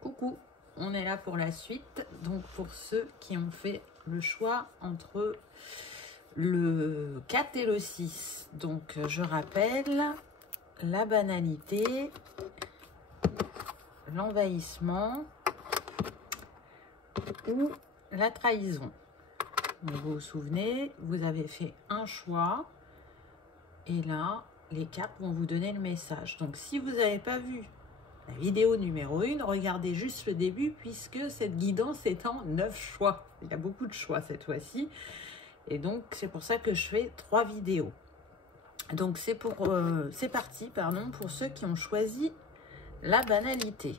Coucou, on est là pour la suite. Donc pour ceux qui ont fait le choix entre le 4 et le 6. Donc je rappelle la banalité, l'envahissement ou la trahison. Donc, vous vous souvenez, vous avez fait un choix et là les cartes vont vous donner le message. Donc si vous n'avez pas vu la vidéo numéro 1, regardez juste le début puisque cette guidance est en 9 choix. Il y a beaucoup de choix cette fois-ci. Et donc, c'est pour ça que je fais 3 vidéos. Donc, c'est parti, pardon, pour ceux qui ont choisi la banalité.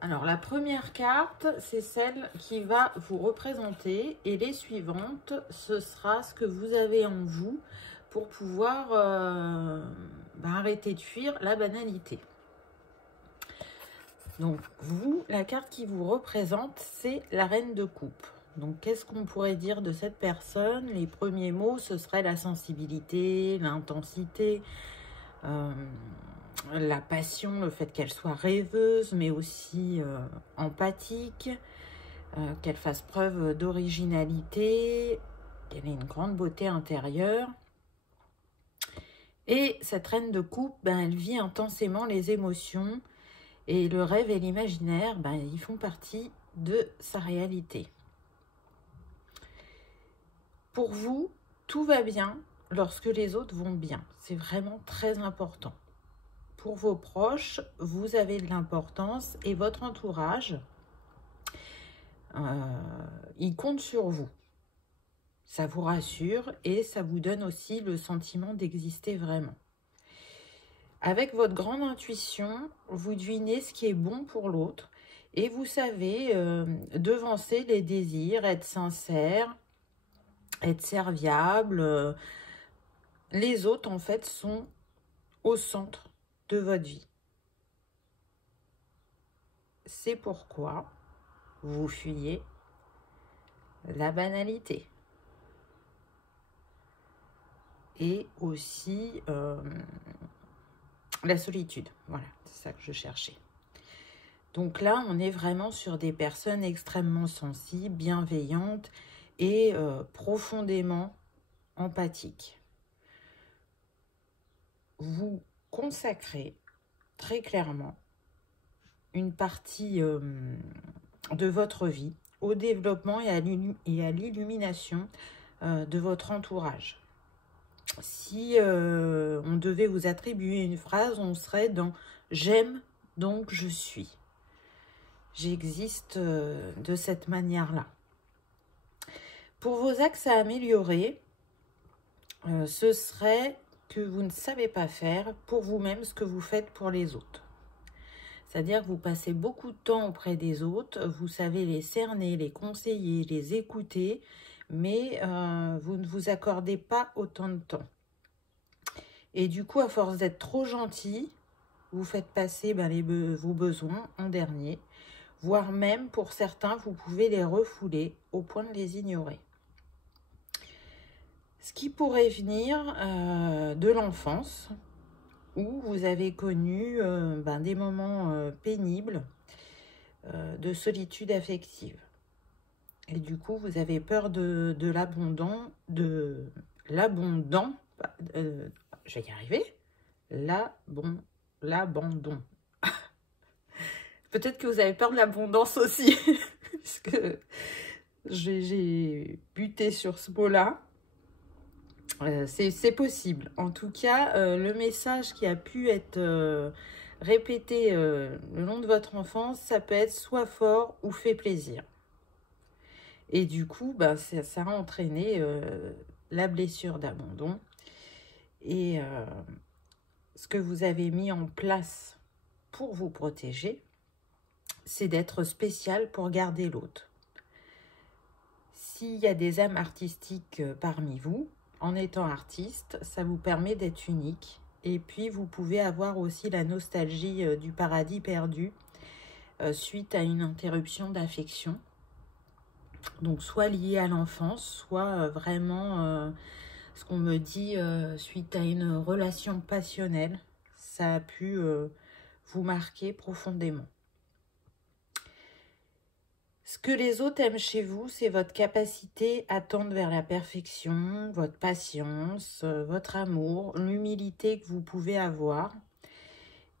Alors, la première carte, c'est celle qui va vous représenter. Et les suivantes, ce sera ce que vous avez en vous pour pouvoir arrêter de fuir la banalité. Donc, vous, la carte qui vous représente, c'est la reine de coupe. Donc, qu'est-ce qu'on pourrait dire de cette personne? Les premiers mots, ce serait la sensibilité, l'intensité, la passion, le fait qu'elle soit rêveuse, mais aussi empathique, qu'elle fasse preuve d'originalité, qu'elle ait une grande beauté intérieure. Et cette reine de coupe, elle vit intensément les émotions. Et le rêve et l'imaginaire, ils font partie de sa réalité. Pour vous, tout va bien lorsque les autres vont bien. C'est vraiment très important. Pour vos proches, vous avez de l'importance et votre entourage, il compte sur vous. Ça vous rassure et ça vous donne aussi le sentiment d'exister vraiment. Avec votre grande intuition, vous devinez ce qui est bon pour l'autre et vous savez devancer les désirs, être sincère, être serviable. Les autres, en fait, sont au centre de votre vie. C'est pourquoi vous fuyez la banalité. Et aussi la solitude. Voilà, c'est ça que je cherchais. Donc là, on est vraiment sur des personnes extrêmement sensibles, bienveillantes et profondément empathiques. Vous consacrez très clairement une partie de votre vie au développement et à l'illumination de votre entourage. Si on devait vous attribuer une phrase, on serait dans « j'aime, donc je suis ». J'existe de cette manière-là. Pour vos axes à améliorer, ce serait que vous ne savez pas faire pour vous-même ce que vous faites pour les autres. C'est-à-dire que vous passez beaucoup de temps auprès des autres, vous savez les cerner, les conseiller, les écouter, mais vous ne vous accordez pas autant de temps. Et du coup, à force d'être trop gentil, vous faites passer vos besoins en dernier, voire même pour certains, vous pouvez les refouler au point de les ignorer. Ce qui pourrait venir de l'enfance, où vous avez connu des moments pénibles de solitude affective. Et du coup, vous avez peur de l'abondant, je vais y arriver, l'abandon. Peut-être que vous avez peur de l'abondance aussi, puisque j'ai buté sur ce mot-là. C'est possible. En tout cas, le message qui a pu être répété le long de votre enfance, ça peut être « sois fort » ou « fais plaisir ». Et du coup, ça a entraîné la blessure d'abandon. Et ce que vous avez mis en place pour vous protéger, c'est d'être spécial pour garder l'autre. S'il y a des âmes artistiques parmi vous, en étant artiste, ça vous permet d'être unique. Et puis, vous pouvez avoir aussi la nostalgie du paradis perdu suite à une interruption d'affection. Donc, soit liée à l'enfance, soit vraiment ce qu'on me dit suite à une relation passionnelle. Ça a pu vous marquer profondément. Ce que les autres aiment chez vous, c'est votre capacité à tendre vers la perfection, votre patience, votre amour, l'humilité que vous pouvez avoir.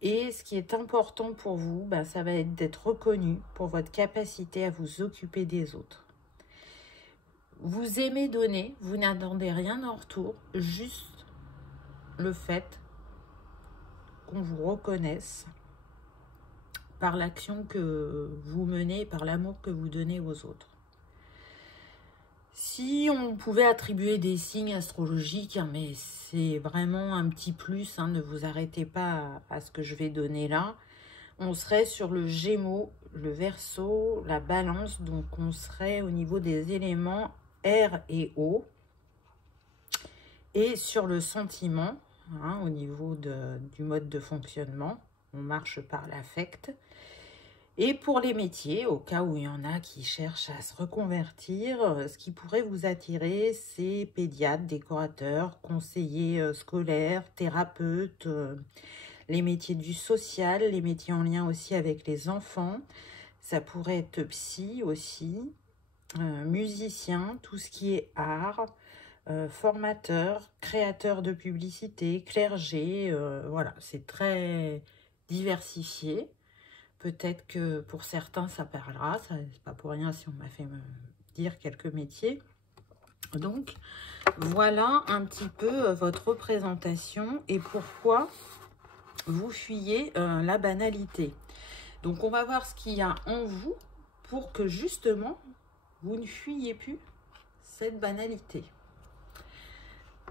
Et ce qui est important pour vous, ben, ça va être d'être reconnu pour votre capacité à vous occuper des autres. Vous aimez donner, vous n'attendez rien en retour, juste le fait qu'on vous reconnaisse par l'action que vous menez, par l'amour que vous donnez aux autres. Si on pouvait attribuer des signes astrologiques, hein, mais c'est vraiment un petit plus, hein, ne vous arrêtez pas à ce que je vais donner là, on serait sur le Gémeaux, le Verseau, la Balance, donc on serait au niveau des éléments air et eau, et sur le sentiment, hein, au niveau du mode de fonctionnement, on marche par l'affect. Et pour les métiers, au cas où il y en a qui cherchent à se reconvertir, ce qui pourrait vous attirer, c'est pédiatre, décorateur, conseiller scolaire, thérapeute, les métiers du social, les métiers en lien aussi avec les enfants. Ça pourrait être psy aussi, musicien, tout ce qui est art, formateur, créateur de publicité, clergé, voilà, c'est très diversifié. Peut-être que pour certains, ça parlera. C'est pas pour rien si on m'a fait me dire quelques métiers. Donc, voilà un petit peu votre représentation et pourquoi vous fuyez la banalité. Donc, on va voir ce qu'il y a en vous pour que justement, vous ne fuyiez plus cette banalité.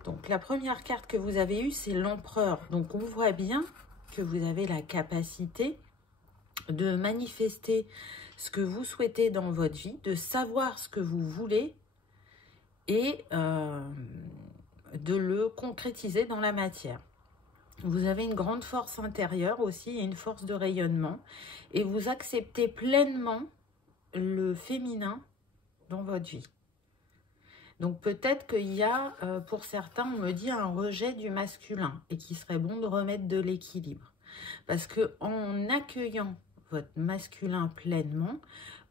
Donc, la première carte que vous avez eue, c'est l'Empereur. Donc, on voit bien que vous avez la capacité de manifester ce que vous souhaitez dans votre vie, de savoir ce que vous voulez et de le concrétiser dans la matière. Vous avez une grande force intérieure aussi et une force de rayonnement et vous acceptez pleinement le féminin dans votre vie. Donc peut-être qu'il y a, pour certains, on me dit un rejet du masculin et qu'il serait bon de remettre de l'équilibre. Parce qu'en accueillant votre masculin pleinement,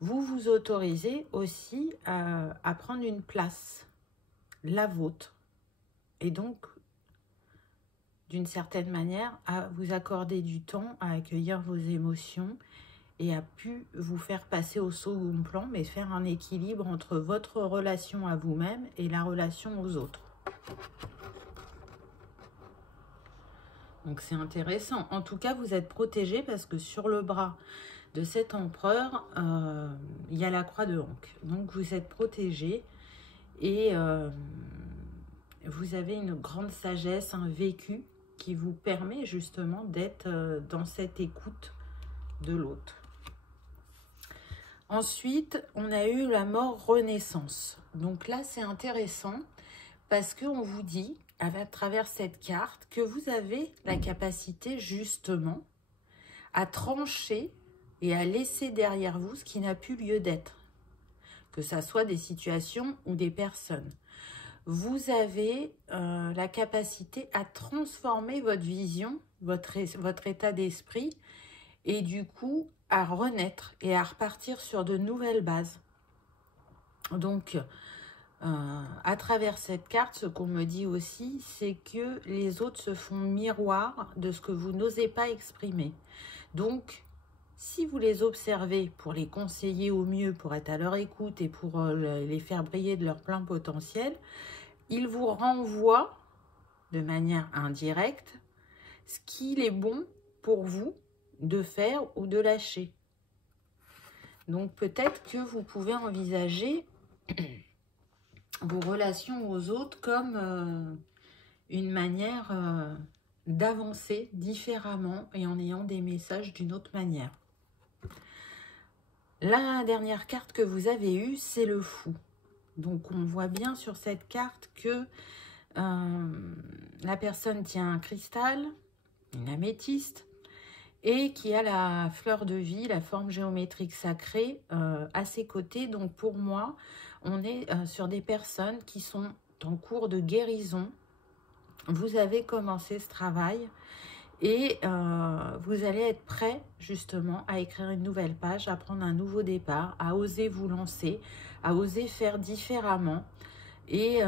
vous vous autorisez aussi à prendre une place, la vôtre. Et donc, d'une certaine manière, à vous accorder du temps, à accueillir vos émotions et à pu vous faire passer au second plan, mais faire un équilibre entre votre relation à vous-même et la relation aux autres. Donc c'est intéressant. En tout cas, vous êtes protégé parce que sur le bras de cet empereur, il y a la croix de Ankh. Donc vous êtes protégé et vous avez une grande sagesse, un vécu qui vous permet justement d'être dans cette écoute de l'autre. Ensuite, on a eu la mort renaissance. Donc là, c'est intéressant parce qu'on vous dit, à travers cette carte, que vous avez la capacité justement à trancher et à laisser derrière vous ce qui n'a plus lieu d'être. Que ça soit des situations ou des personnes. Vous avez la capacité à transformer votre vision, votre état d'esprit et du coup à renaître et à repartir sur de nouvelles bases. Donc, à travers cette carte, ce qu'on me dit aussi, c'est que les autres se font miroir de ce que vous n'osez pas exprimer. Donc, si vous les observez pour les conseiller au mieux, pour être à leur écoute et pour les faire briller de leur plein potentiel, ils vous renvoient de manière indirecte ce qu'il est bon pour vous de faire ou de lâcher. Donc peut-être que vous pouvez envisager vos relations aux autres comme une manière d'avancer différemment et en ayant des messages d'une autre manière. La dernière carte que vous avez eue, c'est le fou. Donc on voit bien sur cette carte que la personne tient un cristal, une améthyste, et qui a la fleur de vie, la forme géométrique sacrée à ses côtés. Donc pour moi, on est sur des personnes qui sont en cours de guérison. Vous avez commencé ce travail Et vous allez être prêt justement à écrire une nouvelle page, à prendre un nouveau départ, à oser vous lancer, à oser faire différemment et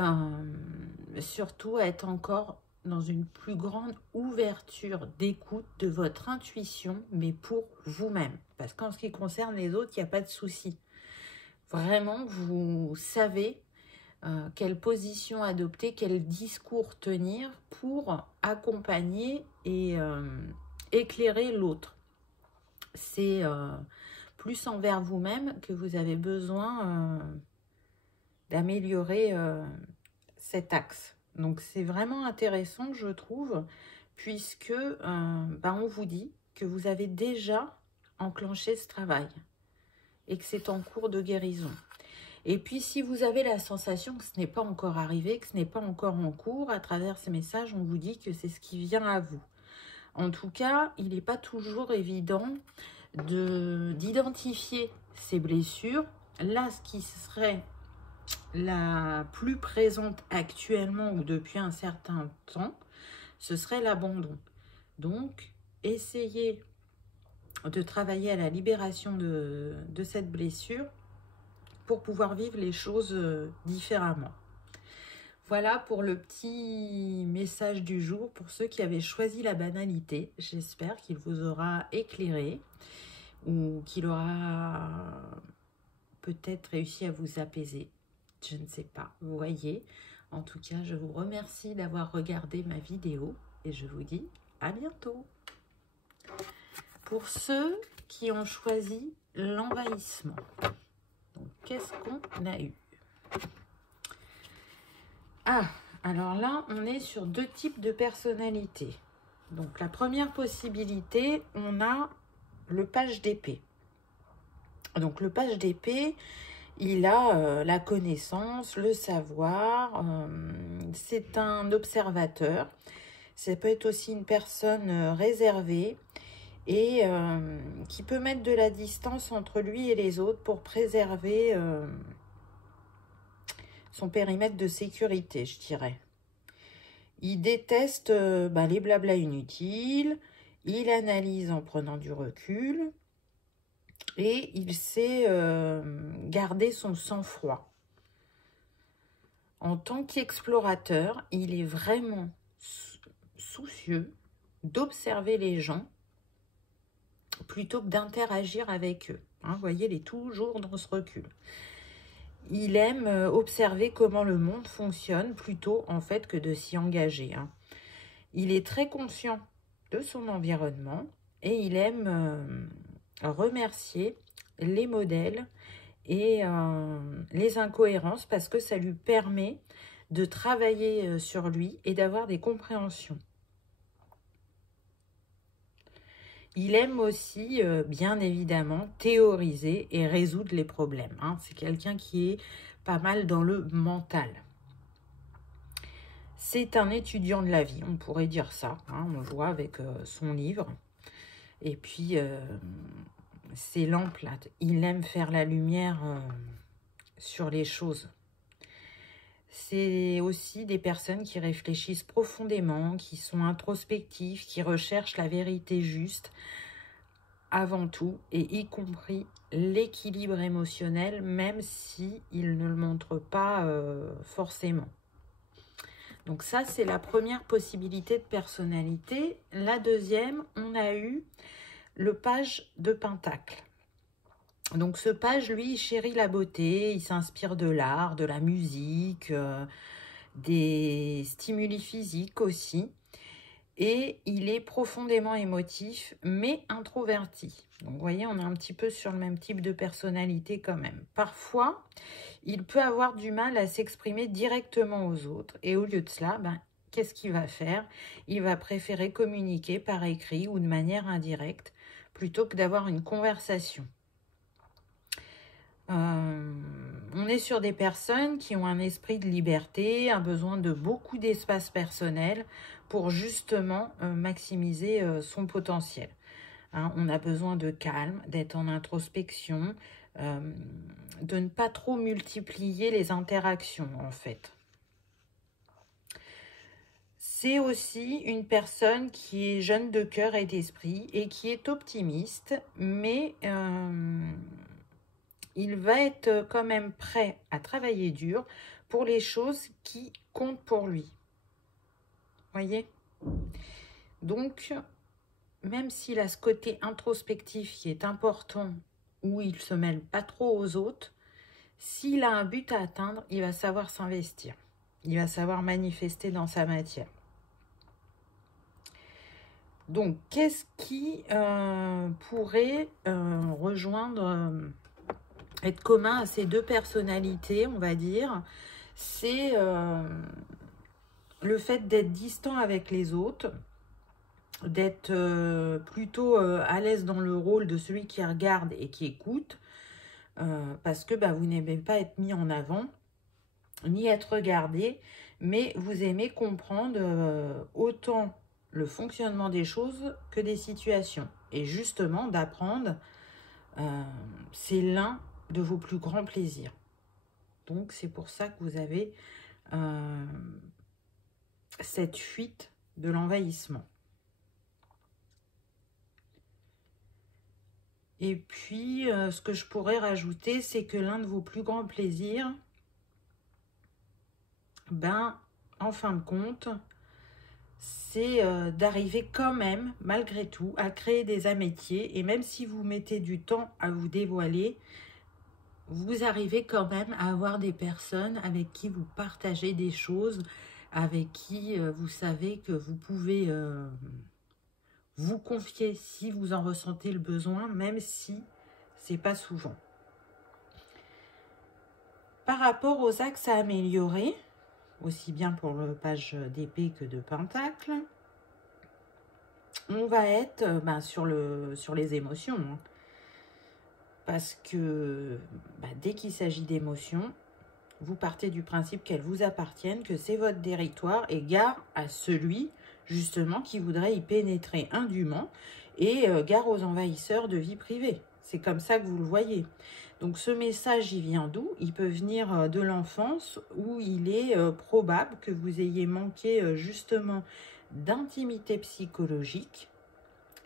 surtout à être encore dans une plus grande ouverture d'écoute de votre intuition, mais pour vous-même. Parce qu'en ce qui concerne les autres, il n'y a pas de souci. Vraiment, vous savez quelle position adopter, quel discours tenir pour accompagner et éclairer l'autre. C'est plus envers vous-même que vous avez besoin d'améliorer cet axe. Donc c'est vraiment intéressant, je trouve, puisque on vous dit que vous avez déjà enclenché ce travail et que c'est en cours de guérison. Et puis, si vous avez la sensation que ce n'est pas encore arrivé, que ce n'est pas encore en cours, à travers ces messages, on vous dit que c'est ce qui vient à vous. En tout cas, il n'est pas toujours évident d'identifier ces blessures. Là, ce qui serait la plus présente actuellement ou depuis un certain temps, ce serait l'abandon. Donc, essayez de travailler à la libération de cette blessure pour pouvoir vivre les choses différemment. Voilà pour le petit message du jour pour ceux qui avaient choisi la banalité. J'espère qu'il vous aura éclairé ou qu'il aura peut-être réussi à vous apaiser. Je ne sais pas, vous voyez. En tout cas, je vous remercie d'avoir regardé ma vidéo et je vous dis à bientôt. Pour ceux qui ont choisi l'envahissement, qu'est-ce qu'on a eu? Ah, alors là, on est sur deux types de personnalités. Donc, la première possibilité, on a le page d'épée. Donc, le page d'épée, il a la connaissance, le savoir. C'est un observateur. Ça peut être aussi une personne réservée et qui peut mettre de la distance entre lui et les autres pour préserver son périmètre de sécurité, je dirais. Il déteste les blablas inutiles, il analyse en prenant du recul et il sait garder son sang-froid. En tant qu'explorateur, il est vraiment soucieux d'observer les gens plutôt que d'interagir avec eux. Hein, vous voyez, il est toujours dans ce recul. Il aime observer comment le monde fonctionne plutôt en fait que de s'y engager. Hein. Il est très conscient de son environnement et il aime remercier les modèles et les incohérences parce que ça lui permet de travailler sur lui et d'avoir des compréhensions. Il aime aussi, bien évidemment, théoriser et résoudre les problèmes. Hein. C'est quelqu'un qui est pas mal dans le mental. C'est un étudiant de la vie, on pourrait dire ça. Hein. On le voit avec son livre. Et puis, ses lampes, là, il aime faire la lumière sur les choses. C'est aussi des personnes qui réfléchissent profondément, qui sont introspectives, qui recherchent la vérité juste avant tout, et y compris l'équilibre émotionnel, même si ils ne le montrent pas forcément. Donc ça, c'est la première possibilité de personnalité. La deuxième, on a eu le page de Pentacle. Donc ce page, lui, il chérit la beauté, il s'inspire de l'art, de la musique, des stimuli physiques aussi. Et il est profondément émotif, mais introverti. Donc vous voyez, on est un petit peu sur le même type de personnalité quand même. Parfois, il peut avoir du mal à s'exprimer directement aux autres. Et au lieu de cela, qu'est-ce qu'il va faire? Il va préférer communiquer par écrit ou de manière indirecte, plutôt que d'avoir une conversation. On est sur des personnes qui ont un esprit de liberté, un besoin de beaucoup d'espace personnel pour justement maximiser son potentiel. Hein, on a besoin de calme, d'être en introspection, de ne pas trop multiplier les interactions en fait. C'est aussi une personne qui est jeune de cœur et d'esprit et qui est optimiste, mais il va être quand même prêt à travailler dur pour les choses qui comptent pour lui. Voyez? Donc, même s'il a ce côté introspectif qui est important, où il ne se mêle pas trop aux autres, s'il a un but à atteindre, il va savoir s'investir. Il va savoir manifester dans sa matière. Donc, qu'est-ce qui pourrait rejoindre, être commun à ces deux personnalités, on va dire? C'est le fait d'être distant avec les autres, d'être plutôt à l'aise dans le rôle de celui qui regarde et qui écoute, parce que vous n'aimez pas être mis en avant, ni être regardé, mais vous aimez comprendre autant le fonctionnement des choses que des situations. Et justement, d'apprendre, c'est l'un de vos plus grands plaisirs. Donc, c'est pour ça que vous avez cette fuite de l'envahissement. Et puis, ce que je pourrais rajouter, c'est que l'un de vos plus grands plaisirs, en fin de compte, c'est d'arriver quand même, malgré tout, à créer des amitiés. Et même si vous mettez du temps à vous dévoiler, vous arrivez quand même à avoir des personnes avec qui vous partagez des choses, avec qui vous savez que vous pouvez vous confier si vous en ressentez le besoin, même si c'est pas souvent. Par rapport aux axes à améliorer, aussi bien pour le page d'épée que de pentacle, on va être sur les émotions. Hein. Parce que dès qu'il s'agit d'émotions, vous partez du principe qu'elles vous appartiennent, que c'est votre territoire, et gare à celui, justement, qui voudrait y pénétrer indûment, et gare aux envahisseurs de vie privée. C'est comme ça que vous le voyez. Donc ce message, il vient d'où? Il peut venir de l'enfance, où il est probable que vous ayez manqué justement d'intimité psychologique,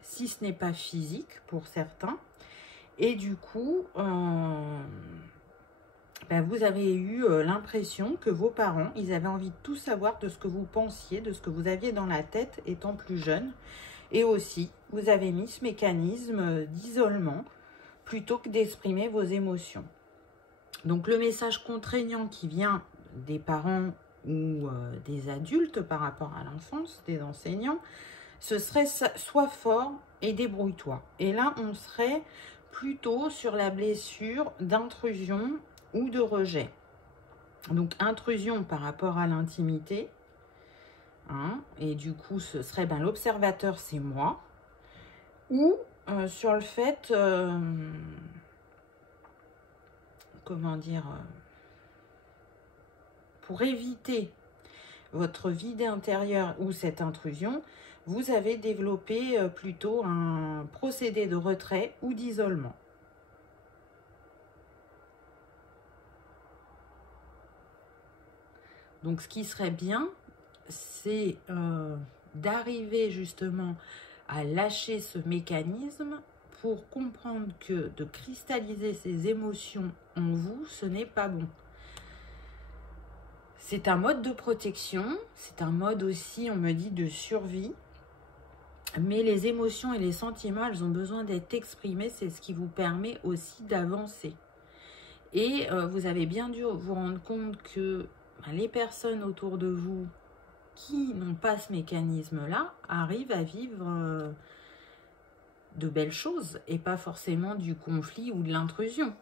si ce n'est pas physique pour certains. Et du coup, vous avez eu l'impression que vos parents, ils avaient envie de tout savoir de ce que vous pensiez, de ce que vous aviez dans la tête étant plus jeune. Et aussi, vous avez mis ce mécanisme d'isolement plutôt que d'exprimer vos émotions. Donc le message contraignant qui vient des parents ou des adultes par rapport à l'enfance, des enseignants, ce serait sois fort et débrouille-toi. Et là, on serait plutôt sur la blessure d'intrusion ou de rejet. Donc intrusion par rapport à l'intimité, hein, et du coup ce serait l'observateur, c'est moi, ou sur le fait, comment dire, pour éviter votre vide intérieur ou cette intrusion, vous avez développé plutôt un procédé de retrait ou d'isolement. Donc, ce qui serait bien, c'est d'arriver justement à lâcher ce mécanisme pour comprendre que de cristalliser ces émotions en vous, ce n'est pas bon. C'est un mode de protection, c'est un mode aussi, on me dit, de survie. Mais les émotions et les sentiments, elles ont besoin d'être exprimées. C'est ce qui vous permet aussi d'avancer. Et vous avez bien dû vous rendre compte que les personnes autour de vous qui n'ont pas ce mécanisme-là arrivent à vivre de belles choses et pas forcément du conflit ou de l'intrusion.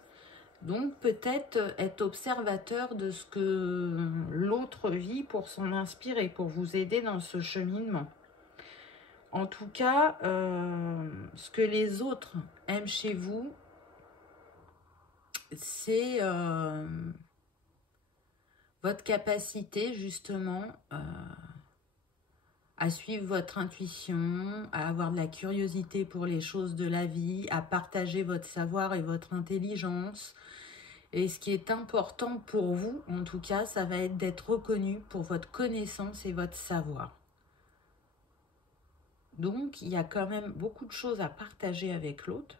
Donc peut-être être observateur de ce que l'autre vit pour s'en inspirer, pour vous aider dans ce cheminement. En tout cas, ce que les autres aiment chez vous, c'est votre capacité justement à suivre votre intuition, à avoir de la curiosité pour les choses de la vie, à partager votre savoir et votre intelligence. Et ce qui est important pour vous, en tout cas, ça va être d'être reconnu pour votre connaissance et votre savoir. Donc, il y a quand même beaucoup de choses à partager avec l'autre.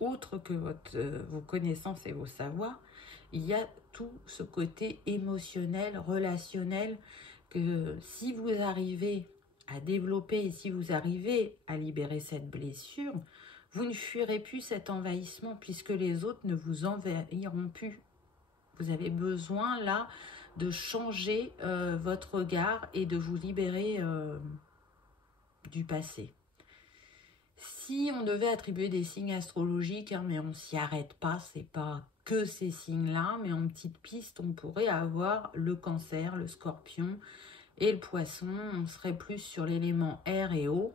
Autre que vos connaissances et vos savoirs, il y a tout ce côté émotionnel, relationnel, que si vous arrivez à développer et si vous arrivez à libérer cette blessure, vous ne fuirez plus cet envahissement puisque les autres ne vous envahiront plus. Vous avez besoin là de changer votre regard et de vous libérer du passé. Si on devait attribuer des signes astrologiques, hein, mais on s'y arrête pas, c'est pas que ces signes-là, mais en petite piste, on pourrait avoir le Cancer, le Scorpion et le Poisson. On serait plus sur l'élément air et eau,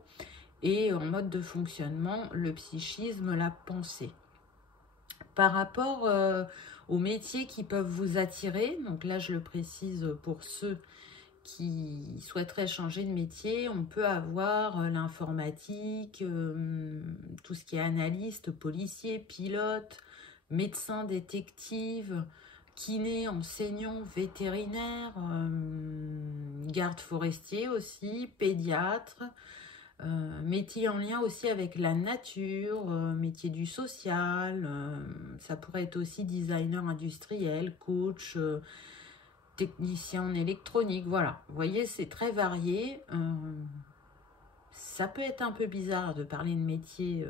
et en mode de fonctionnement, le psychisme, la pensée. Par rapport aux métiers qui peuvent vous attirer, donc là je le précise pour ceux qui souhaiteraient changer de métier, on peut avoir l'informatique, tout ce qui est analyste, policier, pilote, médecin, détective, kiné, enseignant, vétérinaire, garde forestier aussi, pédiatre, métier en lien aussi avec la nature, métier du social, ça pourrait être aussi designer industriel, coach, technicien en électronique, voilà. Vous voyez, c'est très varié. Ça peut être un peu bizarre de parler de métier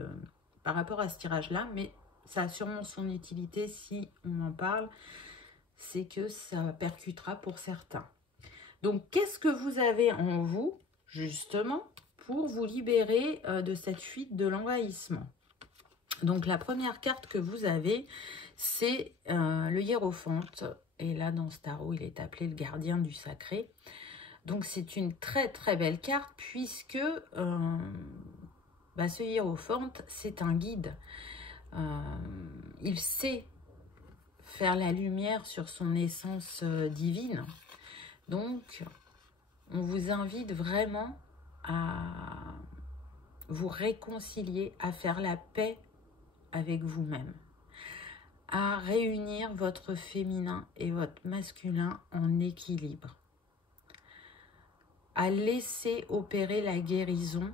par rapport à ce tirage-là, mais ça a sûrement son utilité si on en parle. C'est que ça percutera pour certains. Donc, qu'est-ce que vous avez en vous, justement, pour vous libérer de cette fuite de l'envahissement? Donc, la première carte que vous avez, c'est le hiérophante. Et là, dans ce tarot, il est appelé le gardien du sacré. Donc, c'est une très, très belle carte puisque ce hiérophante, c'est un guide. Il sait faire la lumière sur son essence divine. Donc, on vous invite vraiment à vous réconcilier, à faire la paix avec vous-même, à réunir votre féminin et votre masculin en équilibre, à laisser opérer la guérison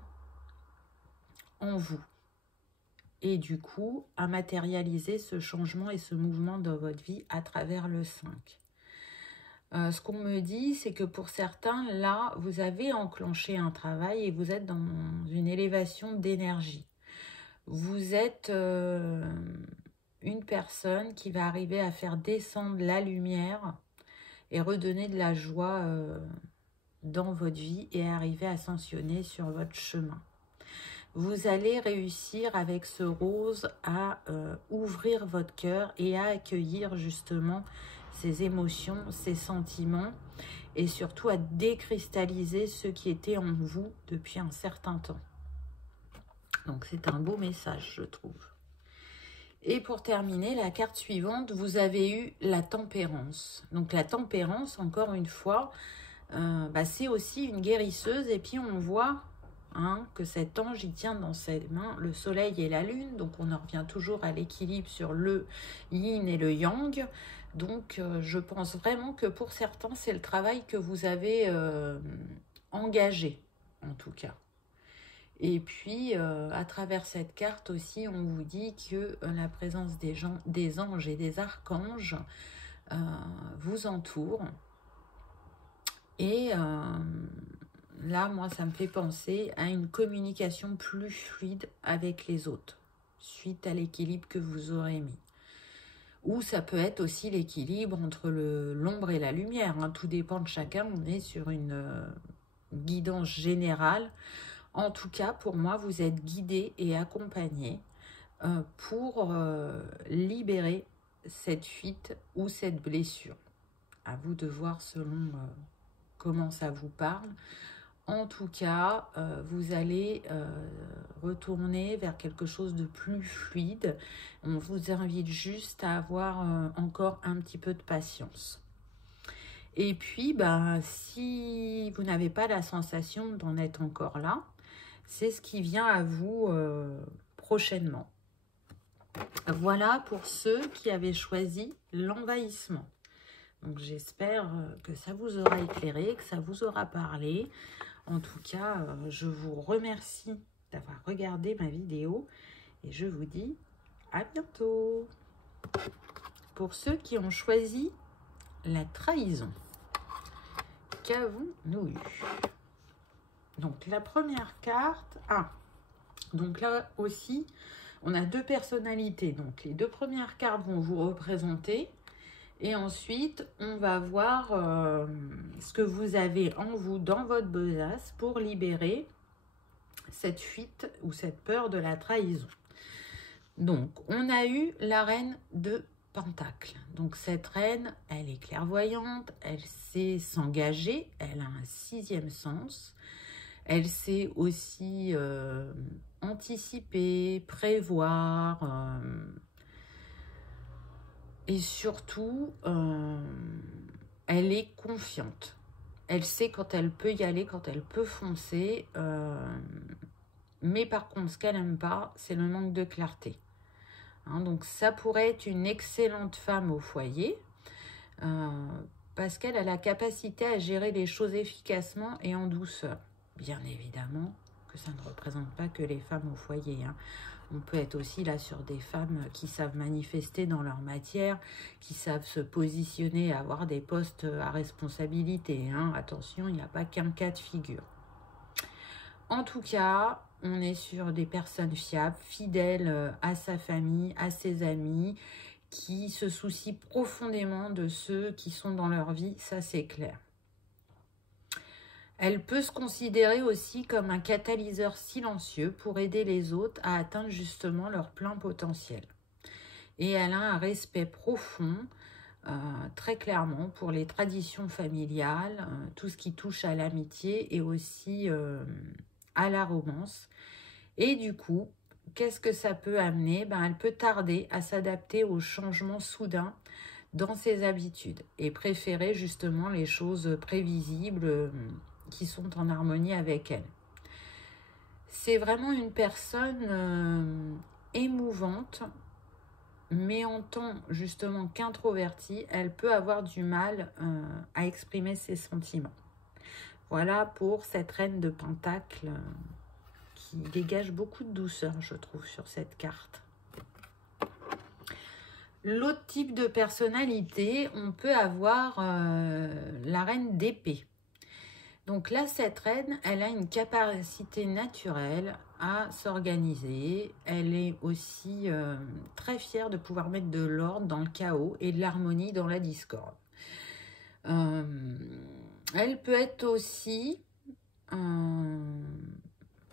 en vous et du coup à matérialiser ce changement et ce mouvement dans votre vie à travers le 5. Ce qu'on me dit, c'est que pour certains, là, vous avez enclenché un travail et vous êtes dans une élévation d'énergie. Vous êtes une personne qui va arriver à faire descendre la lumière et redonner de la joie dans votre vie et arriver à ascensionner sur votre chemin. Vous allez réussir avec ce rose à ouvrir votre cœur et à accueillir justement ces émotions, ces sentiments et surtout à décristalliser ce qui était en vous depuis un certain temps. Donc c'est un beau message, je trouve. Et pour terminer, la carte suivante, vous avez eu la tempérance. Donc la tempérance, encore une fois, c'est aussi une guérisseuse. Et puis on voit que cet ange, il tient dans ses mains le soleil et la lune. Donc on en revient toujours à l'équilibre sur le yin et le yang. Donc je pense vraiment que pour certains, c'est le travail que vous avez engagé, en tout cas. Et puis, à travers cette carte aussi, on vous dit que la présence des anges et des archanges vous entoure. Et là, moi, ça me fait penser à une communication plus fluide avec les autres, suite à l'équilibre que vous aurez mis. Ou ça peut être aussi l'équilibre entre l'ombre et la lumière. Tout dépend de chacun. On est sur une guidance générale. En tout cas, pour moi, vous êtes guidé et accompagné pour libérer cette fuite ou cette blessure. À vous de voir selon comment ça vous parle. En tout cas, vous allez retourner vers quelque chose de plus fluide. On vous invite juste à avoir encore un petit peu de patience. Et puis, si vous n'avez pas la sensation d'en être encore là, c'est ce qui vient à vous prochainement. Voilà pour ceux qui avaient choisi l'envahissement. Donc, j'espère que ça vous aura éclairé, que ça vous aura parlé. En tout cas, je vous remercie d'avoir regardé ma vidéo et je vous dis à bientôt. Pour ceux qui ont choisi la trahison, qu'avons-nous eu? Donc la première carte, donc là aussi, on a deux personnalités. Donc les deux premières cartes vont vous représenter. Et ensuite, on va voir ce que vous avez en vous dans votre besace pour libérer cette fuite ou cette peur de la trahison. Donc, on a eu la reine de Pentacles. Donc, cette reine, elle est clairvoyante, elle sait s'engager, elle a un sixième sens. Elle sait aussi anticiper, prévoir... et surtout, elle est confiante. Elle sait quand elle peut y aller, quand elle peut foncer. Mais par contre, ce qu'elle n'aime pas, c'est le manque de clarté. Hein, donc ça pourrait être une excellente femme au foyer. Parce qu'elle a la capacité à gérer les choses efficacement et en douceur. Bien évidemment que ça ne représente pas que les femmes au foyer. Hein. On peut être aussi là sur des femmes qui savent manifester dans leur matière, qui savent se positionner, avoir des postes à responsabilité. Hein. Attention, il n'y a pas qu'un cas de figure. En tout cas, on est sur des personnes fiables, fidèles à sa famille, à ses amis, qui se soucient profondément de ceux qui sont dans leur vie, ça c'est clair. Elle peut se considérer aussi comme un catalyseur silencieux pour aider les autres à atteindre justement leur plein potentiel. Et elle a un respect profond, très clairement, pour les traditions familiales, tout ce qui touche à l'amitié et aussi à la romance. Et du coup, qu'est-ce que ça peut amener? Elle peut tarder à s'adapter aux changements soudains dans ses habitudes et préférer justement les choses prévisibles qui sont en harmonie avec elle. C'est vraiment une personne émouvante, mais en tant justement qu'introvertie, elle peut avoir du mal à exprimer ses sentiments. Voilà pour cette reine de Pentacles qui dégage beaucoup de douceur, je trouve, sur cette carte. L'autre type de personnalité, on peut avoir la reine d'épée. Donc là, cette reine, elle a une capacité naturelle à s'organiser. Elle est aussi très fière de pouvoir mettre de l'ordre dans le chaos et de l'harmonie dans la discorde. Elle peut être aussi,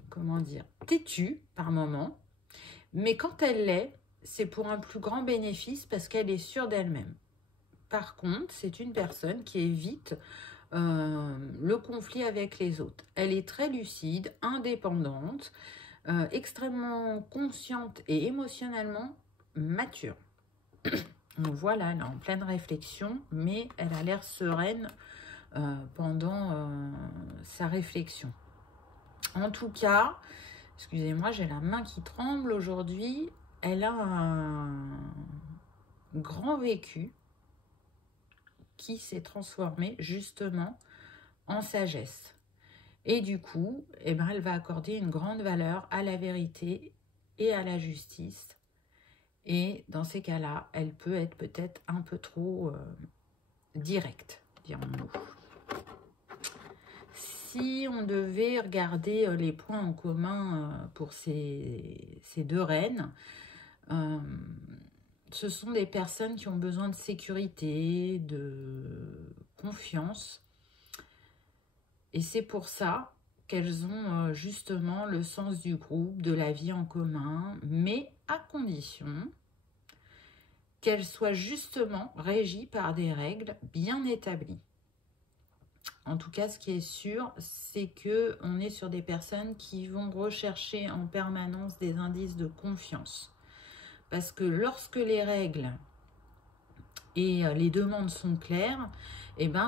comment dire, têtue par moment. Mais quand elle l'est, c'est pour un plus grand bénéfice parce qu'elle est sûre d'elle-même. Par contre, c'est une personne qui évite le conflit avec les autres. Elle est très lucide, indépendante, extrêmement consciente et émotionnellement mature. Donc voilà, elle est en pleine réflexion, mais elle a l'air sereine pendant sa réflexion. En tout cas, excusez-moi, j'ai la main qui tremble aujourd'hui. Elle a un grand vécu qui s'est transformé justement en sagesse. Et du coup, elle va accorder une grande valeur à la vérité et à la justice. Et dans ces cas-là, elle peut être peut-être un peu trop directe, dirons-nous. Si on devait regarder les points en commun pour ces deux reines, ce sont des personnes qui ont besoin de sécurité, de confiance. Et c'est pour ça qu'elles ont justement le sens du groupe, de la vie en commun, mais à condition qu'elles soient justement régies par des règles bien établies. En tout cas, ce qui est sûr, c'est qu'on est sur des personnes qui vont rechercher en permanence des indices de confiance. Parce que lorsque les règles et les demandes sont claires,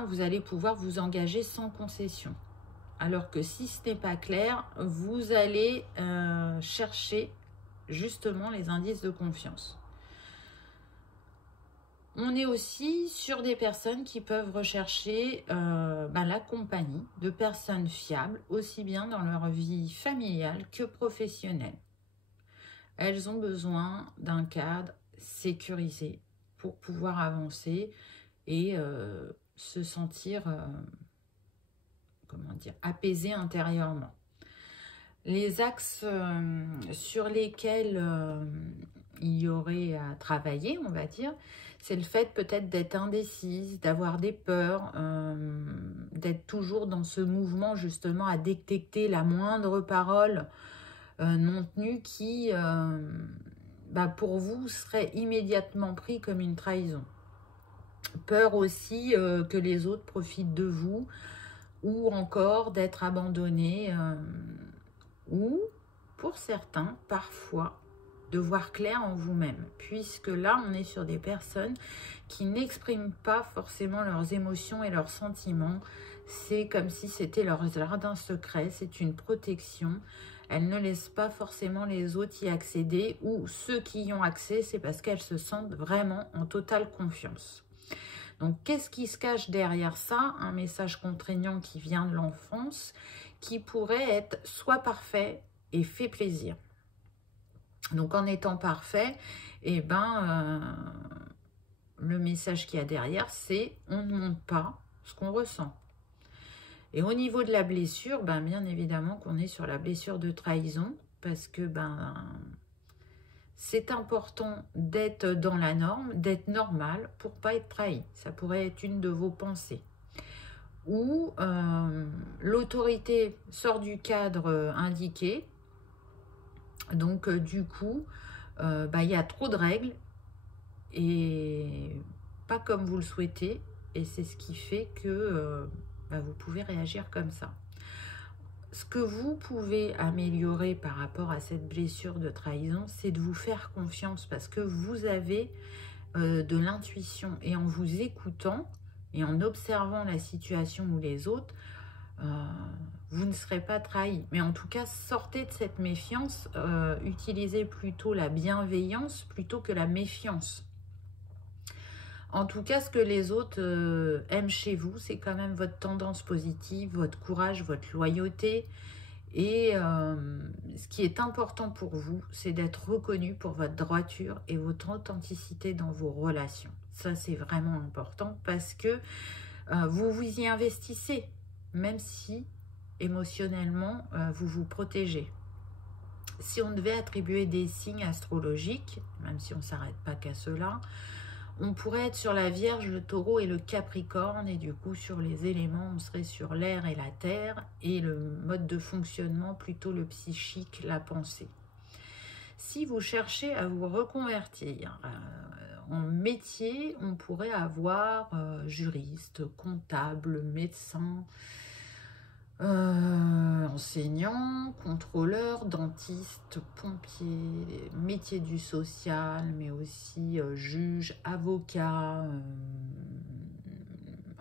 vous allez pouvoir vous engager sans concession. Alors que si ce n'est pas clair, vous allez chercher justement les indices de confiance. On est aussi sur des personnes qui peuvent rechercher la compagnie de personnes fiables, aussi bien dans leur vie familiale que professionnelle. Elles ont besoin d'un cadre sécurisé pour pouvoir avancer et se sentir apaisé intérieurement. Les axes sur lesquels il y aurait à travailler, on va dire, c'est le fait peut-être d'être indécise, d'avoir des peurs, d'être toujours dans ce mouvement justement à détecter la moindre parole non tenue qui, pour vous, serait immédiatement pris comme une trahison. Peur aussi que les autres profitent de vous, ou encore d'être abandonné, ou pour certains, parfois, de voir clair en vous-même, puisque là, on est sur des personnes qui n'expriment pas forcément leurs émotions et leurs sentiments. C'est comme si c'était leur jardin secret, c'est une protection. Elles ne laissent pas forcément les autres y accéder, ou ceux qui y ont accès, c'est parce qu'elles se sentent vraiment en totale confiance. Donc, qu'est-ce qui se cache derrière ça? Un message contraignant qui vient de l'enfance, qui pourrait être soit parfait et fait plaisir. Donc, en étant parfait, le message qu'il y a derrière, c'est on ne montre pas ce qu'on ressent. Et au niveau de la blessure, bien évidemment qu'on est sur la blessure de trahison, parce que c'est important d'être dans la norme, d'être normal pour pas être trahi. Ça pourrait être une de vos pensées. Ou l'autorité sort du cadre indiqué. Donc du coup, il y a trop de règles et pas comme vous le souhaitez. Et c'est ce qui fait que vous pouvez réagir comme ça. Ce que vous pouvez améliorer par rapport à cette blessure de trahison, c'est de vous faire confiance parce que vous avez de l'intuition. Et en vous écoutant et en observant la situation ou les autres, vous ne serez pas trahi. Mais en tout cas, sortez de cette méfiance, utilisez plutôt la bienveillance plutôt que la méfiance. En tout cas, ce que les autres aiment chez vous, c'est quand même votre tendance positive, votre courage, votre loyauté. Et ce qui est important pour vous, c'est d'être reconnu pour votre droiture et votre authenticité dans vos relations. Ça, c'est vraiment important parce que vous vous y investissez, même si émotionnellement, vous vous protégez. Si on devait attribuer des signes astrologiques, même si on ne s'arrête pas qu'à cela, on pourrait être sur la Vierge, le Taureau et le Capricorne, et du coup sur les éléments, on serait sur l'air et la terre, et le mode de fonctionnement, plutôt le psychique, la pensée. Si vous cherchez à vous reconvertir en métier, on pourrait avoir juriste, comptable, médecin, enseignant, contrôleur, dentiste, pompier, métier du social, mais aussi juge, avocat,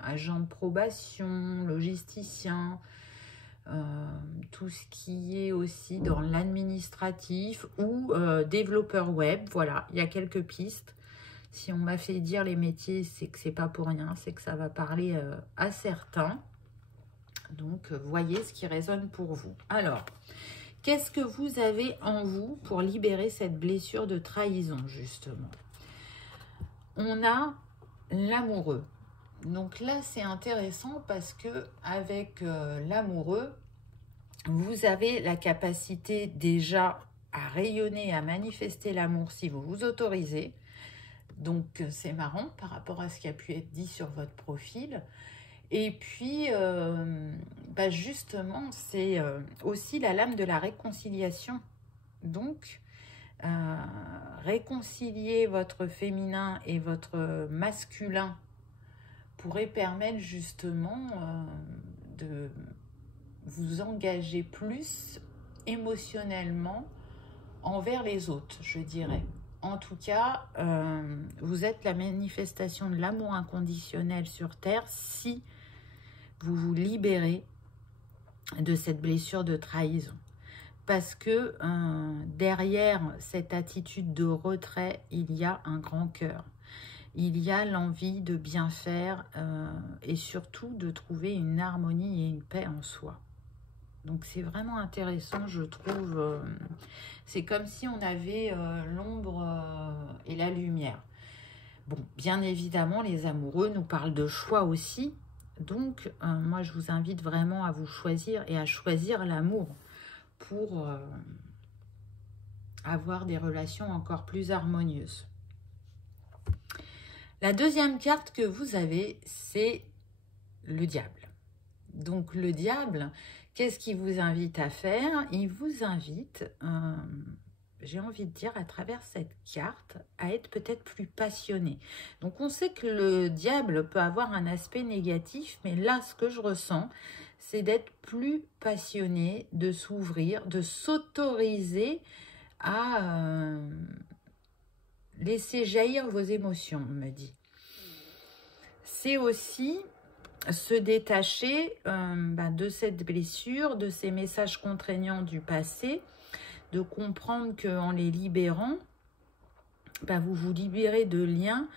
agent de probation, logisticien, tout ce qui est aussi dans l'administratif ou développeur web. Voilà, il y a quelques pistes. Si on m'a fait dire les métiers, c'est que c'est pas pour rien, c'est que ça va parler à certains. Donc, voyez ce qui résonne pour vous. Alors, qu'est-ce que vous avez en vous pour libérer cette blessure de trahison, justement? On a l'amoureux. Donc là, c'est intéressant parce que avec l'amoureux, vous avez la capacité déjà à rayonner, à manifester l'amour si vous vous autorisez. Donc, c'est marrant par rapport à ce qui a pu être dit sur votre profil. Et puis, justement, c'est aussi la lame de la réconciliation. Donc, réconcilier votre féminin et votre masculin pourrait permettre justement de vous engager plus émotionnellement envers les autres, je dirais. En tout cas, vous êtes la manifestation de l'amour inconditionnel sur Terre si vous vous libérez de cette blessure de trahison. Parce que derrière cette attitude de retrait, il y a un grand cœur. il y a l'envie de bien faire et surtout de trouver une harmonie et une paix en soi. Donc c'est vraiment intéressant, je trouve. C'est comme si on avait l'ombre et la lumière. Bon, bien évidemment, les amoureux nous parlent de choix aussi. Donc, moi, je vous invite vraiment à vous choisir et à choisir l'amour pour avoir des relations encore plus harmonieuses. La deuxième carte que vous avez, c'est le diable. Donc, le diable, qu'est-ce qu'il vous invite à faire? Il vous invite, j'ai envie de dire, à travers cette carte, à être peut-être plus passionné. Donc, on sait que le diable peut avoir un aspect négatif, mais là, ce que je ressens, c'est d'être plus passionné, de s'ouvrir, de s'autoriser à laisser jaillir vos émotions, on me dit. C'est aussi se détacher de cette blessure, de ces messages contraignants du passé, de comprendre qu'en les libérant, vous vous libérez de liens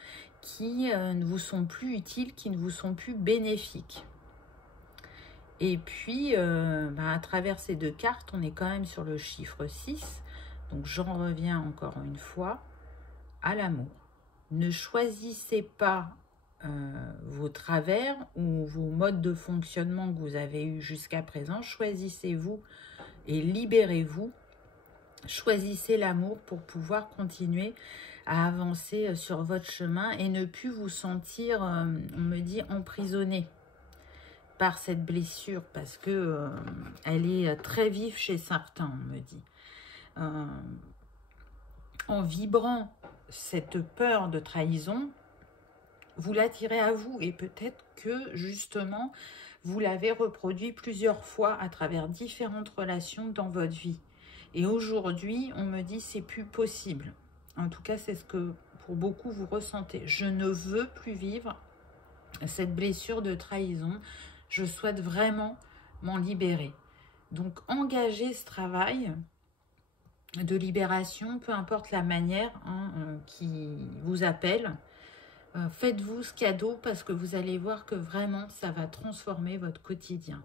qui ne vous sont plus utiles, qui ne vous sont plus bénéfiques. Et puis, à travers ces deux cartes, on est quand même sur le chiffre 6. Donc, j'en reviens encore une fois à l'amour. Ne choisissez pas vos travers ou vos modes de fonctionnement que vous avez eu jusqu'à présent. Choisissez-vous et libérez-vous. Choisissez l'amour pour pouvoir continuer à avancer sur votre chemin et ne plus vous sentir, on me dit, emprisonné par cette blessure parce que elle est très vive chez certains, on me dit. En vibrant cette peur de trahison, vous l'attirez à vous et peut-être que justement vous l'avez reproduit plusieurs fois à travers différentes relations dans votre vie. Et aujourd'hui, on me dit c'est plus possible. En tout cas, c'est ce que pour beaucoup vous ressentez. Je ne veux plus vivre cette blessure de trahison. Je souhaite vraiment m'en libérer. Donc, engagez ce travail de libération, peu importe la manière qui vous appelle. Faites-vous ce cadeau parce que vous allez voir que vraiment, ça va transformer votre quotidien.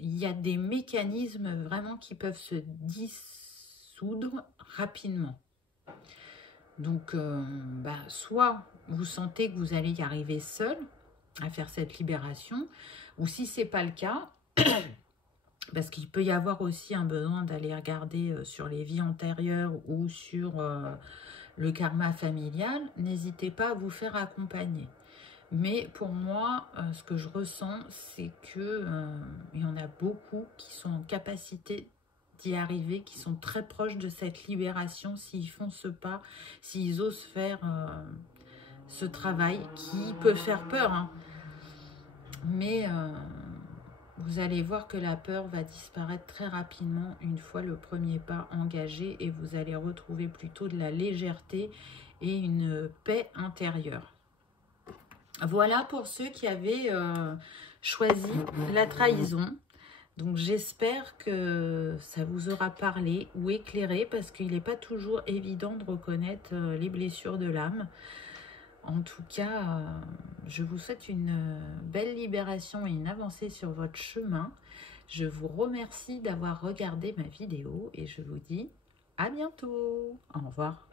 Il y a des mécanismes vraiment qui peuvent se dissoudre rapidement. Donc, soit vous sentez que vous allez y arriver seul à faire cette libération, ou si ce n'est pas le cas, parce qu'il peut y avoir aussi un besoin d'aller regarder sur les vies antérieures ou sur le karma familial, n'hésitez pas à vous faire accompagner. Mais pour moi, ce que je ressens, c'est que il y en a beaucoup qui sont en capacité d'y arriver, qui sont très proches de cette libération s'ils font ce pas, s'ils osent faire ce travail qui peut faire peur. Hein. Mais vous allez voir que la peur va disparaître très rapidement une fois le premier pas engagé et vous allez retrouver plutôt de la légèreté et une paix intérieure. Voilà pour ceux qui avaient choisi la trahison. Donc j'espère que ça vous aura parlé ou éclairé parce qu'il n'est pas toujours évident de reconnaître les blessures de l'âme. En tout cas, je vous souhaite une belle libération et une avancée sur votre chemin. Je vous remercie d'avoir regardé ma vidéo et je vous dis à bientôt. Au revoir.